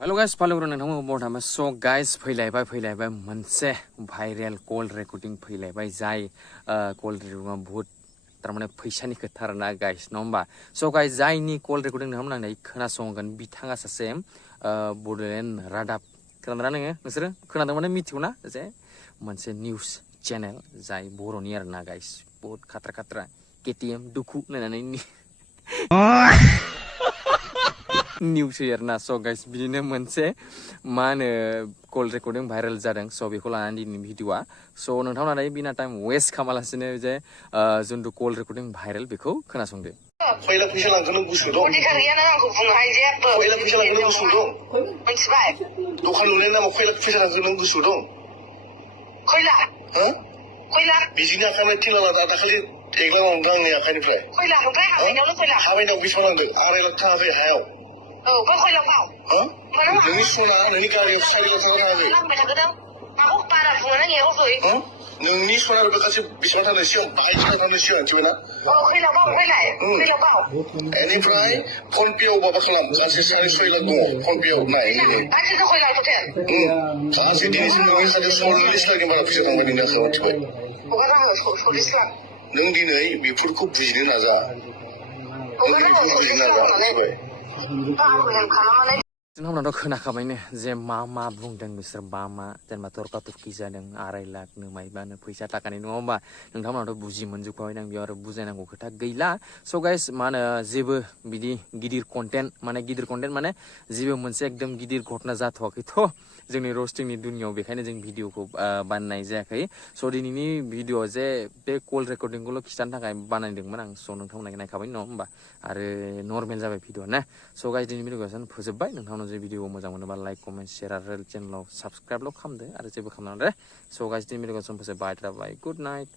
Hello guys, follow नोंथांमोन बर्थाम so guys फैलायबाय मोनसे भाइरेल कल रेकर्डिं फैलायबाय जाय कल रेकर्डिंआ बहुत तारमाने फैसानि खोथा आरोना गाइस नङा होमबा so guys जायनि कल रेकर्डिं नोंथांमोना खोनासंगोन बिथाङा सासे बडलेण्ड रादाब खोनादोंना नोङो नोंसोरो खोनादों माने मिथिगौ ना जे मोनसे निउस चेनेल जाय बर'नि आरोना गाइस बहुत खात्रा केटीएम दुखु नायनानै निउस आरोना so guys बिदिनो मोनसे मा होनो कल रेकर्डिं भाइरेल जादों so बेखौ लानानै दिनैनि भिडिअआ so नोंथांमोना दायो बिना टाइम वेस्ट खालामालासिनो जे जोंनि कल रेकर्डिं भाइरेल बेखौ खोनासंदो खैला फैसा लांगोन गुसु दं गैयाना आंखौ बुंनो हायो जेबो खैला फैसा लांगोन गुसु दं मिथिबाय दखान लुनायनि नामाव खैला फैसा लांगोन गुसु दं खैला हो खैला बिजिनि आखाइनिफ्राय थिला लादा दाखालि एग्ला लांदों आंनि आखाइनिफ्राय खैला ओमफ्राय हाबायनावनो खैला हाबायनाव बेसेबां लांदों 2.5 लाख थाङाखै हायाव खैला माव हो नोंनि सना नोंनि गारियाव 4 लाख थाङा थाङाखै लांबाय थागोन माखौ बारा बुङो ना एयावखै हो नोंनि सना बेखासो बेसेबां थांनो सिगां 2.5 थांनो सिगां मिथिबायना खैला बाव फैलाय खैला बाव बेनिफ्राय फन पेआव माबा खालाम गासै 6.5 लाख दङ फन पेआव नाय गासै खैला टटेल गासै दिनैसिम नोंनि साथे 40 लाखनि बारा फैसा थांबाय नोंनि आखायाव मिथिबाय हगारनांगौ 40 लाख नों दिनै बेफोरखौ बुजिनो नाजा मिथिबाय जोंनावथ' खोनाखाबायनो जे मा बुंदों बिसोर मा जेनेबा तर्का तर्कि जादों 2.5 लाखनो माइबानो फैसा थाखानि नङा होमबा नोंथांमोनाथ' बुजि मोनजोबखाबाय आं बेयाव आरो बुजायनांगौ खोथा गैला स' गाइस मा होनो जेबो बिदि गिदिर कन्टेन्ट माने जेबो मोनसे एकदम गिदिर घटना जाथ'वाखैथ' जोंनि रस्टिंनि दुनियाव बेखायनो जों भिडिअखौ बानायनाय जायाखै स' दिनैनि भिडिअ जे बे कल रेकर्डिंखौल' खिथानो थाखाय बानायदोंमोन आं स' नोंथांमोना नायखाबाय नङा होमबा आरो नर्मेल जाबाय भिडिअ ना स' गाइस दिनैनि भिडिअखौ फोजोबबाय नोंथांनाव जे भिडिअ मोजां मोनोबा लाइक कमेन्ट शेयार आरो चेनेलाव साबस्क्राइबल' खालामदो आरो जेबो खालामनाङा दे स' गाइस दिनैनि भिडिअखौ फोजोबबाय गुड नाइट